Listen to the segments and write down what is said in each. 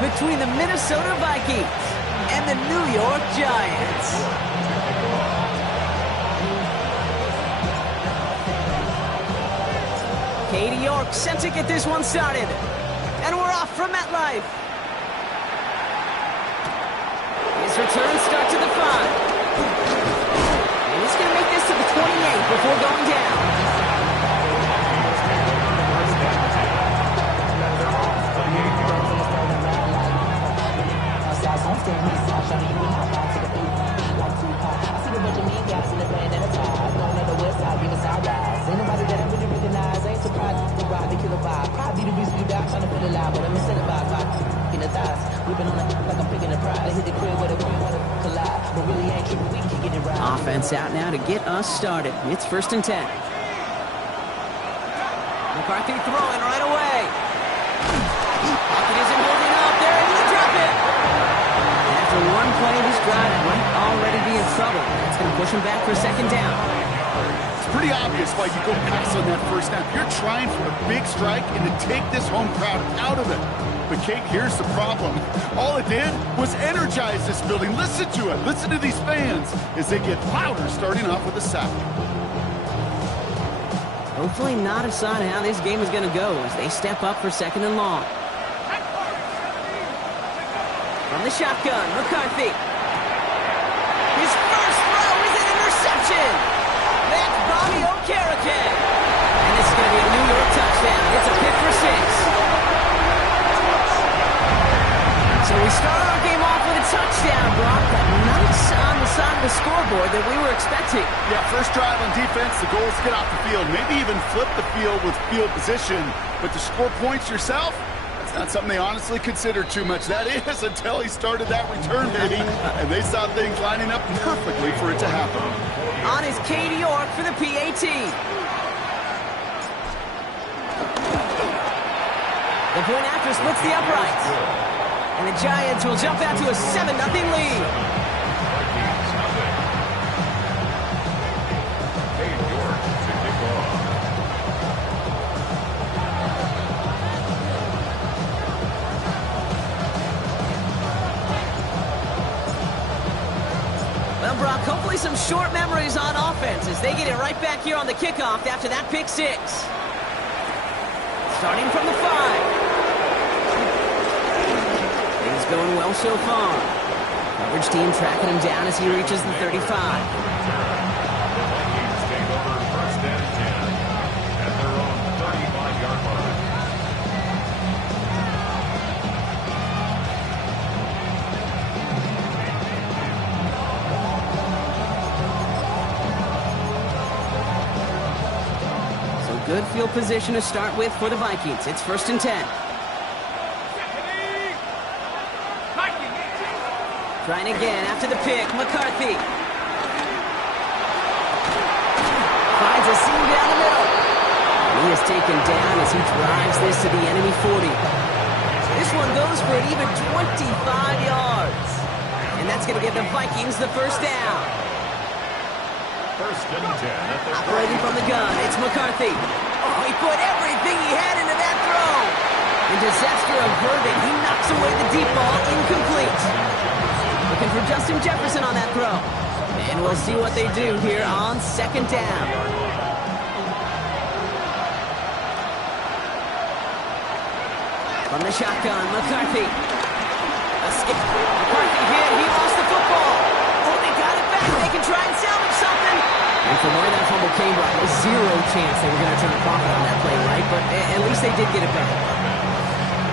between the Minnesota Vikings and the New York Giants. Katie York sent to get this one started. And we're off from MetLife. His return starts at the 5. And he's going to make this to the 28 before going down. Offense out now to get us started. It's 1st and 10. McCarthy throwing right away. Pocket isn't moving up. They're able to drop it. After one play, this drive might already be in trouble. It's going to push him back for 2nd down. It's pretty obvious why you go pass on that first snap. You're trying for a big strike and to take this home crowd out of it. But, Kate, here's the problem. All it did was energize this building. Listen to it. Listen to these fans as they get louder starting off with a sack. Hopefully not a sign of how this game is going to go as they step up for 2nd and long. From the shotgun, McCarthy. His first throw is an interception. That's Bobby Okereke. And this is going to be a New York touchdown. It's a pick for 6. So we start our game off with a touchdown, Brock, but nice on the side of the scoreboard that we were expecting. Yeah, first drive on defense, the goal is to get off the field, maybe even flip the field with field position. But to score points yourself, that's not something they honestly consider too much. That is until he started that return, baby, and they saw things lining up perfectly for it to happen. On is Katie York for the PAT. The point after splits the uprights. And the Giants will jump out to a 7-0 lead. Well, Brock, hopefully some short memories on offense as they get it right back here on the kickoff after that pick 6. Starting from the 5. Going well so far. Coverage team tracking him down as he reaches the 35. So good field position to start with for the Vikings. It's 1st and 10. Trying again after the pick, McCarthy. Finds a seam down the middle. He is taken down as he drives this to the enemy 40. This one goes for an even 25 yards. And that's going to give the Vikings the 1st down. 1st and 10. Operating from the gun, it's McCarthy. Oh, he put everything he had into that throw. And disaster averted. He knocks away the deep ball, incomplete. Looking for Justin Jefferson on that throw. And we'll see what they do here on 2nd down. From the shotgun, McCarthy. Escape. McCarthy hit. He lost the football. Oh, they got it back. They can try and salvage something. And from where that fumble came, Brock, there's zero chance they were going to turn a profit on that play, right? But at least they did get it back.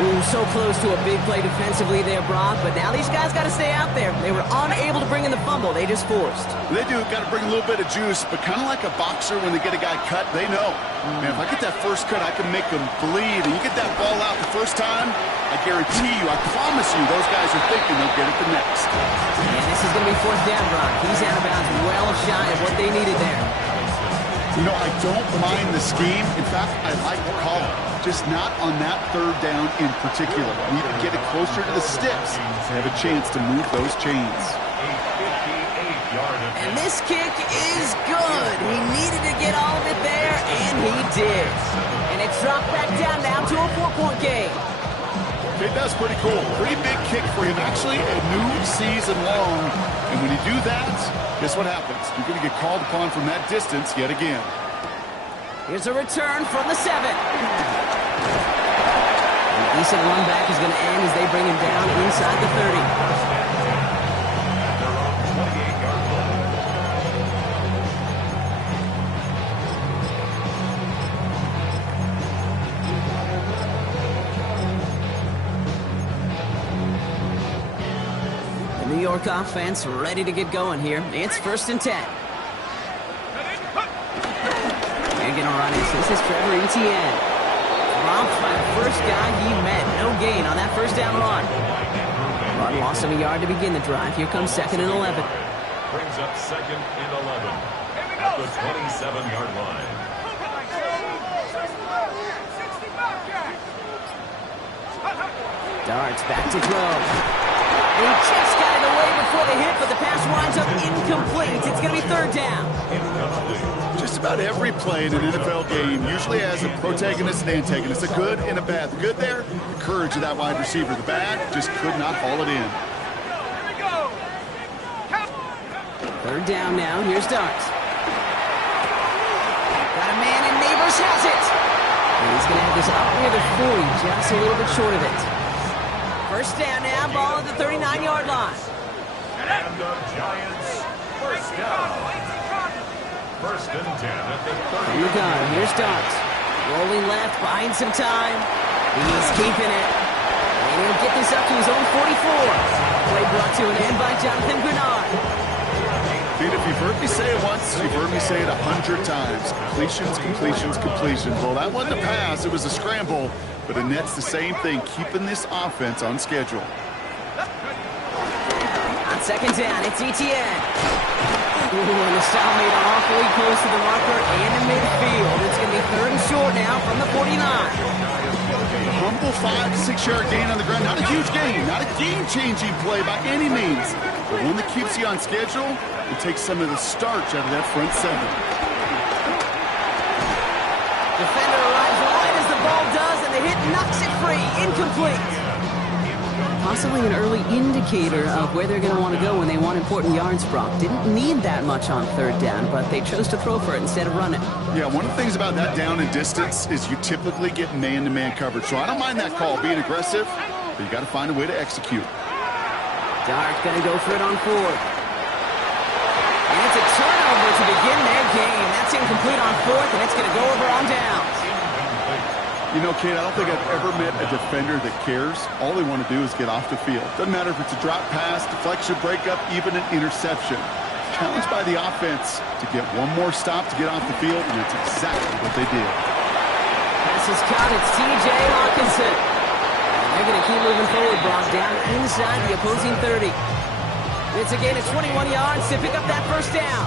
Ooh, so close to a big play defensively there, Brock, but now these guys got to stay out there. They were unable to bring in the fumble. They just forced. They do. Got to bring a little bit of juice, but kind of like a boxer when they get a guy cut, they know. Man, if I get that first cut, I can make them bleed. And you get that ball out the first time, I guarantee you, I promise you, those guys are thinking they'll get it the next. And this is going to be 4th down, Brock. He's out of bounds well shy of what they needed there. You know, I don't mind the scheme. In fact, I like the call. Just not on that 3rd down in particular. We need to get it closer to the sticks to have a chance to move those chains. And this kick is good. He needed to get all of it there, and he did. And it's dropped back down now to a 4-point game. Okay, that's pretty cool. Pretty big kick for him. Actually, a new season long. And when you do that, guess what happens? You're going to get called upon from that distance yet again. Here's a return from the 7. A decent run back is going to end as they bring him down inside the 30. New York offense ready to get going here. It's 1st and 10. They're going to run it. This is Trevor Etienne. Romped by the first guy he met. No gain on that first down run. Run loss of a yard to begin the drive. Here comes 2nd and 11. Brings up 2nd and 11 at the 27-yard line. Darts back to throw. He just got it away before the hit, but the pass winds up incomplete. It's going to be 3rd down. Just about every play in an NFL game usually has a protagonist and antagonist, a good and a bad. The good there, the courage of that wide receiver. The bad, just could not haul it in. 3rd down now. Here's Darts. Got a man, and Neighbors has it. And he's going to have this up near the 40, just a little bit short of it. 1st down now, ball at the 39-yard line. And the Giants, 1st down. 1st and 10 at the 30. Here we go. Here's Darts. Rolling left, buying some time. He's keeping it. And he'll get this up to his own 44. Play brought to an end by Jonathan Bernard. Dude, if you've heard me say it once, you've heard me say it 100 times. Completions, completions, completions. Well, that wasn't a pass. It was a scramble. But it nets the same thing, keeping this offense on schedule. On 2nd down, it's Etienne. Ooh, and the style made awfully close to the marker and in midfield. It's going to be 3rd and short now from the 49. Humble 5 to 6 yard gain on the ground. Not a huge gain, not a game-changing play by any means. But one that keeps you on schedule and takes some of the starch out of that front 7. Defender arrives right as the ball does, and the hit knocks it free. Incomplete. Possibly an early indicator of where they're going to want to go when they want important yards, Brock. Didn't need that much on 3rd down, but they chose to throw for it instead of run it. Yeah, one of the things about that down and distance is you typically get man-to-man coverage. So I don't mind that call, being aggressive, but you got to find a way to execute. Dart's going to go for it on 4th. And it's a turnover to begin their game. That's incomplete on 4th, and it's going to go over on downs. You know, Kate, I don't think I've ever met a defender that cares. All they want to do is get off the field. Doesn't matter if it's a drop pass, deflection, breakup, even an interception. Challenged by the offense to get one more stop to get off the field, and that's exactly what they did. Pass is caught. It's T.J. Hawkinson. They're going to keep moving forward, Brock, down inside the opposing 30. It's a gain of 21 yards to pick up that 1st down.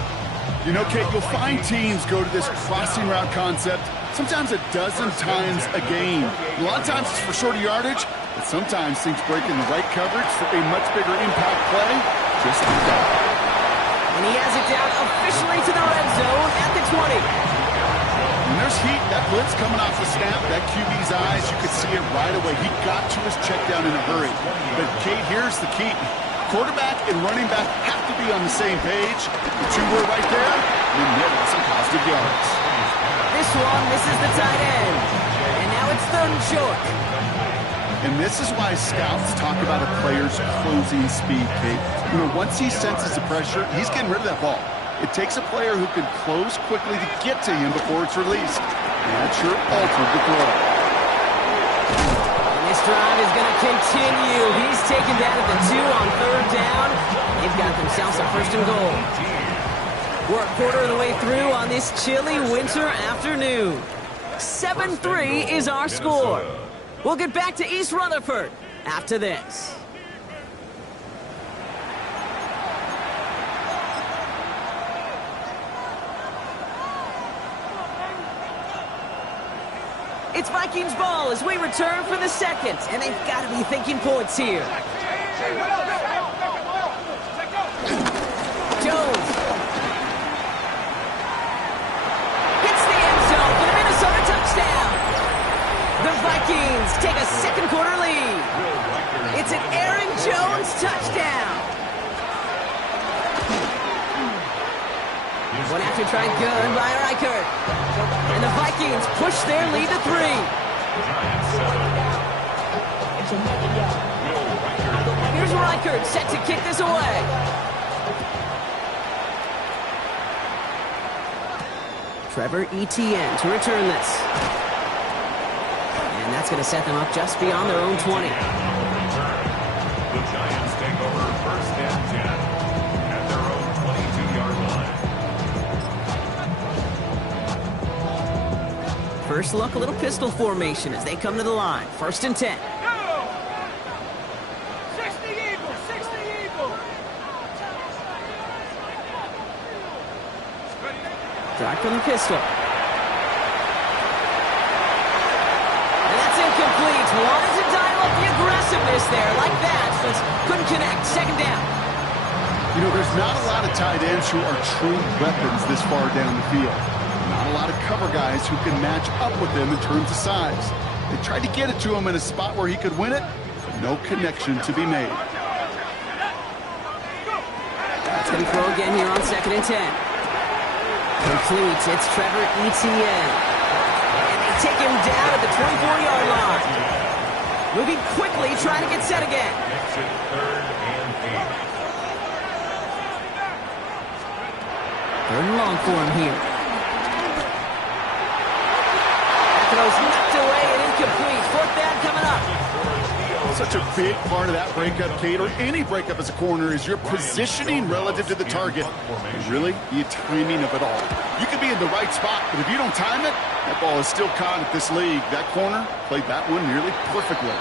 You know, Kate, you'll find teams go to this crossing route concept sometimes a dozen times a game. A lot of times it's for shorter yardage, but sometimes things break in the right coverage for a much bigger impact play, just like that. And he has it down officially to the red zone at the 20. When there's heat, that blitz coming off the snap, that QB's eyes, you could see it right away. He got to his check down in a hurry. But, Kate, here's the key. Quarterback and running back have to be on the same page. The two were right there, and then some positive yards. This one misses the tight end. And now it's 3rd and short. And this is why scouts talk about a player's closing speed, Kate. You know, once he senses the pressure, he's getting rid of that ball. It takes a player who can close quickly to get to him before it's released. And that sure altered the throw. And this drive is going to continue. He's taken down at the 2 on 3rd down. They've got themselves a 1st and goal. We're a quarter of the way through on this chilly winter afternoon. 7-3 is our score. We'll get back to East Rutherford after this. It's Vikings ball as we return for the 2nd, and they've got to be thinking points here. Jones hits the end zone for the Minnesota touchdown. The Vikings take a second quarter lead. It's an Aaron Jones touchdown. One after try good by Reichert. And the Vikings push their lead to 3. Here's Reichert set to kick this away. Trevor Etienne to return this. And that's going to set them up just beyond their own 20. The Giants take over first and 10 at their own 22-yard line. First look, a little pistol formation as they come to the line. First and 10. Drive from the pistol. And that's incomplete. Wanted to dial up the aggressiveness there like that, but couldn't connect. Second down. You know, there's not a lot of tight ends who are true weapons this far down the field. Not a lot of cover guys who can match up with them in terms of size. They tried to get it to him in a spot where he could win it, but no connection to be made. That's going to throw again here on second and 10. Complete. It's Trevor Etienne. And they take him down at the 24-yard line. Moving quickly, trying to get set again. Makes it third and 8. Third and long for him here. That throw's knocked away and incomplete. Fourth down coming up. Such a big part of that breakup, Kate, or any breakup as a corner, is your positioning relative to the target. And really, the timing of it all. You could be in the right spot, but if you don't time it, that ball is still caught at this league. That corner played that one nearly perfectly.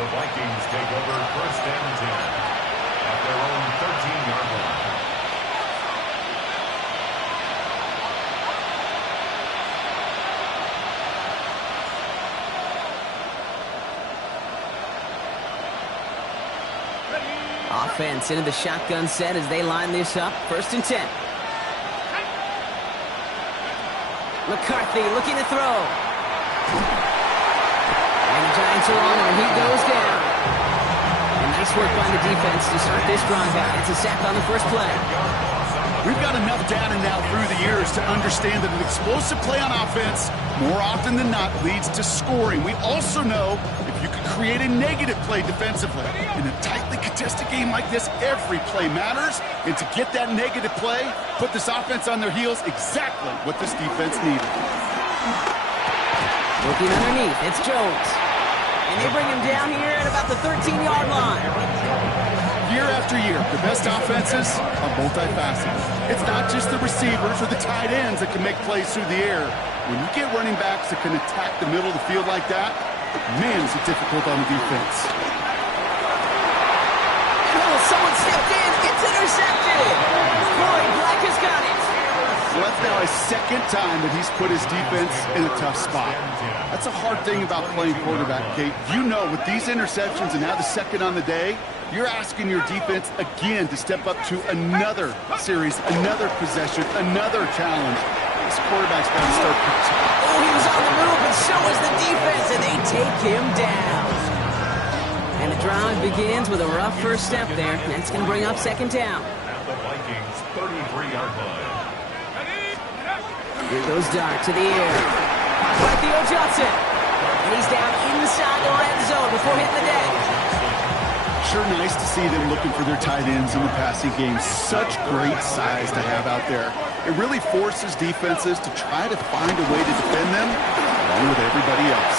The Vikings take over first and 10 at their own 13-yard line. Offense into the shotgun set as they line this up. First and 10. McCarthy looking to throw. And the Giants are on him, and he goes down. And nice work by the defense to start this drive out. It's a sack on the first play. We've got enough data now through the years to understand that an explosive play on offense more often than not leads to scoring. We also know if you can create a negative play defensively. In a tightly contested game like this, every play matters. And to get that negative play, put this offense on their heels, exactly what this defense needed. Looking underneath, it's Jones. And they bring him down here at about the 13-yard line. Year after year, the best offenses are multifaceted. It's not just the receivers or the tight ends that can make plays through the air. When you get running backs that can attack the middle of the field like that, man, is it difficult on the defense. Oh, someone stepped in. It's intercepted. Boy, Black has got it. Well, that's now his second time that he's put his defense in a tough spot. That's a hard thing about playing quarterback, Kate. You know, with these interceptions and now the second on the day, you're asking your defense again to step up to another series, another possession, another challenge. This quarterback's got to start protecting. Oh, he was on the move, and so is the defense, and they take him down. And the drive begins with a rough first step there. That's going to bring up second down. At the Vikings' 33-yard line. Here goes Dart to the air. By Theo Johnson. And he's down inside the red zone before hitting the deck. Sure nice to see them looking for their tight ends in the passing game. Such great size to have out there. It really forces defenses to try to find a way to defend them along with everybody else.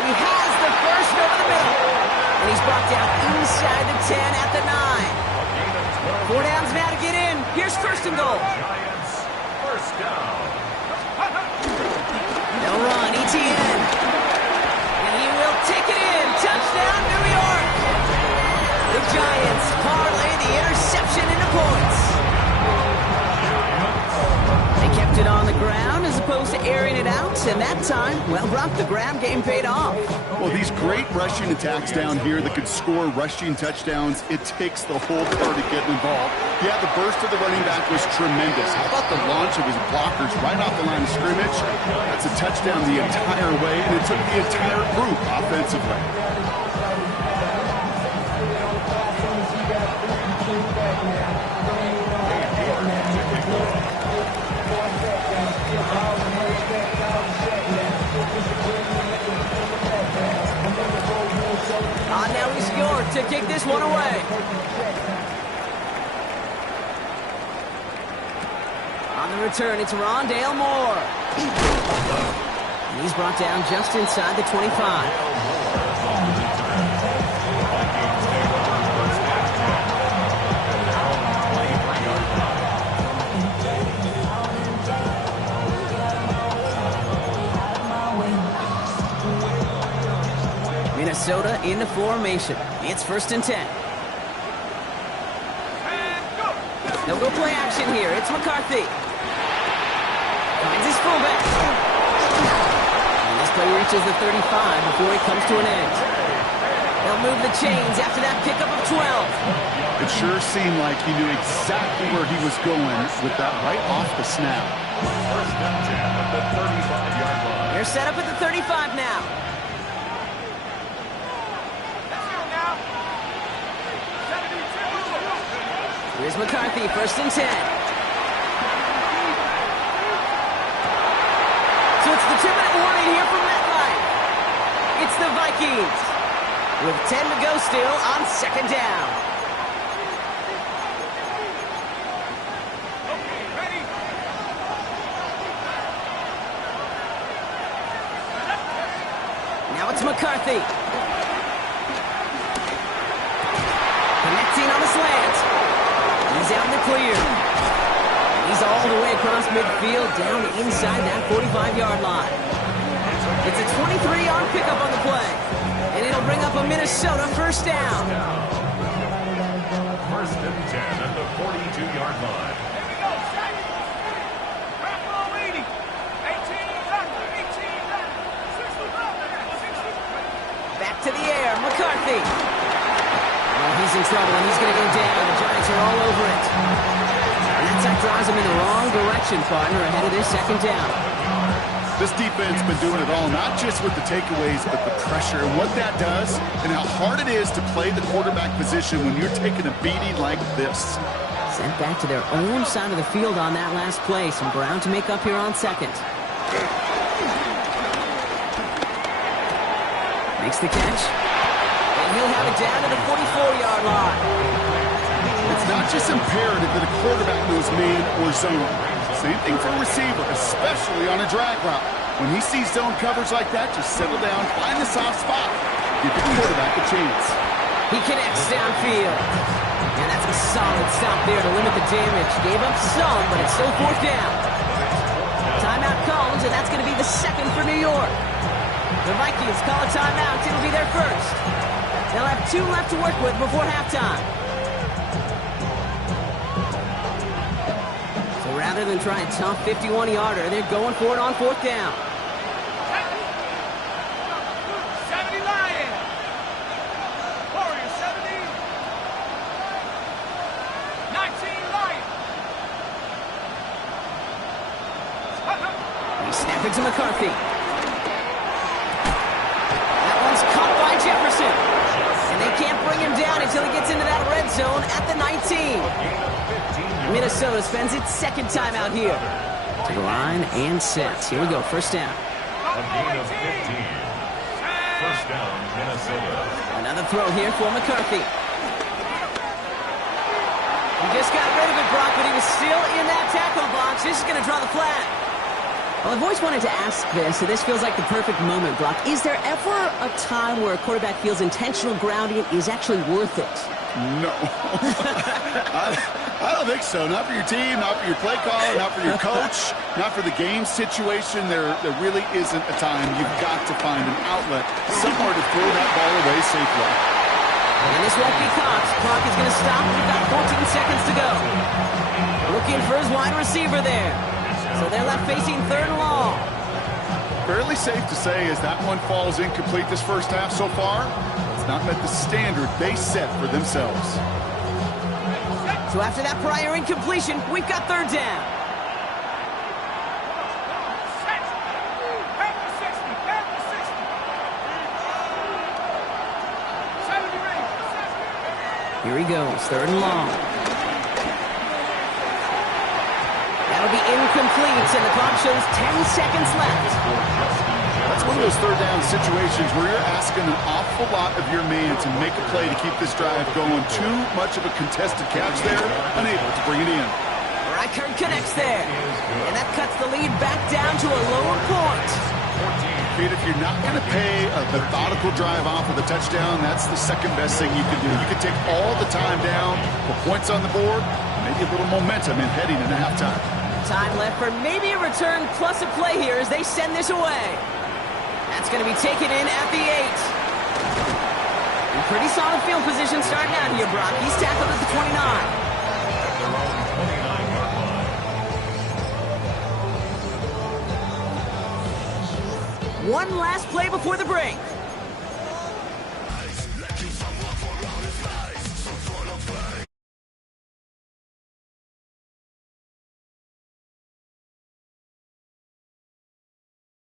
He has the first over the middle. And he's brought down inside the 10 at the 9. 4 downs now to get in. Here's first and goal. Giants, first down. They'll run, Etienne. And he will take it in. Touchdown, New York. The Giants parlay the interception into points. They kept it on the ground as opposed to airing it out, and that time, well, Brock, the grab game paid off. Well, these great rushing attacks down here that could score rushing touchdowns, it takes the whole party getting involved. Yeah, the burst of the running back was tremendous. How about the launch of his blockers right off the line of scrimmage? That's a touchdown the entire way, and it took the entire group offensively. Now he's York to kick this one away. On the return, it's Rondale Moore. And he's brought down just inside the 25. Minnesota in the formation. It's 1st and 10. They'll go play action here. It's McCarthy. Finds his fullback. And this play reaches the 35 before he comes to an end. They'll move the chains after that pickup of 12. It sure seemed like he knew exactly where he was going with that right off the snap. 1st and 10 at the 35-yard line. They're set up at the 35 now. Here's McCarthy, 1st and 10. So it's the 2-minute warning here from MetLife. It's the Vikings with 10 to go still on 2nd down. Okay, ready. Now it's McCarthy. Connecting on the slant. He's out in the clear. He's all the way across midfield, down inside that 45-yard line. It's a 23-yard pickup on the play, and it'll bring up a Minnesota 1st down. 1st and 10 at the 42-yard line. Here we go, set. Back row 80. 18 left, 18 left. 60 left, 60. Back to the air, McCarthy. Well, he's in trouble, and he's going to go down. The Giants are all over it. And that sack drives him in the wrong direction, partner, ahead of this 2nd down. This defense has been doing it all, not just with the takeaways, but the pressure and what that does and how hard it is to play the quarterback position when you're taking a beating like this. Sent back to their own side of the field on that last play. Some ground to make up here on 2nd. Makes the catch. And he'll have it down to the 44-yard line. It's not just imperative that a quarterback knows man or zone. Same thing for a receiver, especially on a drag route. When he sees zone coverage like that, just settle down, find the soft spot. Give the quarterback a chance. He connects downfield. And that's a solid stop there to limit the damage. Gave up some, but it's still 4th down. Timeout comes, and that's going to be the 2nd for New York. The Vikings call a timeout. It'll be their 1st. They'll have 2 left to work with before halftime. So rather than try a tough 51-yarder, they're going for it on 4th down. 70 Lions. Warriors 70. 19 Lions. He snapped it to McCarthy. That one's caught by Jefferson. And they can't bring him down until he gets into that red zone at the 19. Minnesota spends its 2nd time out here. To the line and set. Here we go, 1st down. A gain of 15. 1st down, Minnesota. Another throw here for McCarthy. He just got rid of it, Brock, but he was still in that tackle box. This is going to draw the flag. Well, I've always wanted to ask this, so this feels like the perfect moment, Brock. Is there ever a time where a quarterback feels intentional grounding is actually worth it? No. I don't think so. Not for your team, not for your play caller, not for your coach, not for the game situation. There really isn't a time. You've got to find an outlet, somewhere to throw that ball away safely. And this won't be caught. Clock is going to stop. We've got 14 seconds to go. Looking for his wide receiver there. So they're left facing 3rd and long. Fairly safe to say as that one falls incomplete this first half so far, it's not met the standard they set for themselves. So after that prior incompletion, we've got third down. Here he goes, third and long. That'll be incomplete, and the clock shows 10 seconds left. That's one of those third down situations where you're asking an awful lot of your man to make a play to keep this drive going. Too much of a contested catch there, unable to bring it in. Reichard connects there, and that cuts the lead back down to a lower point. If you're not going to pay a methodical drive off with a touchdown, that's the second best thing you can do. You can take all the time down, put points on the board, maybe a little momentum in heading into halftime. Time left for maybe a return plus a play here as they send this away. That's going to be taken in at the 8. Pretty solid field position starting out here, Brock. He's tackled at the 29. One last play before the break.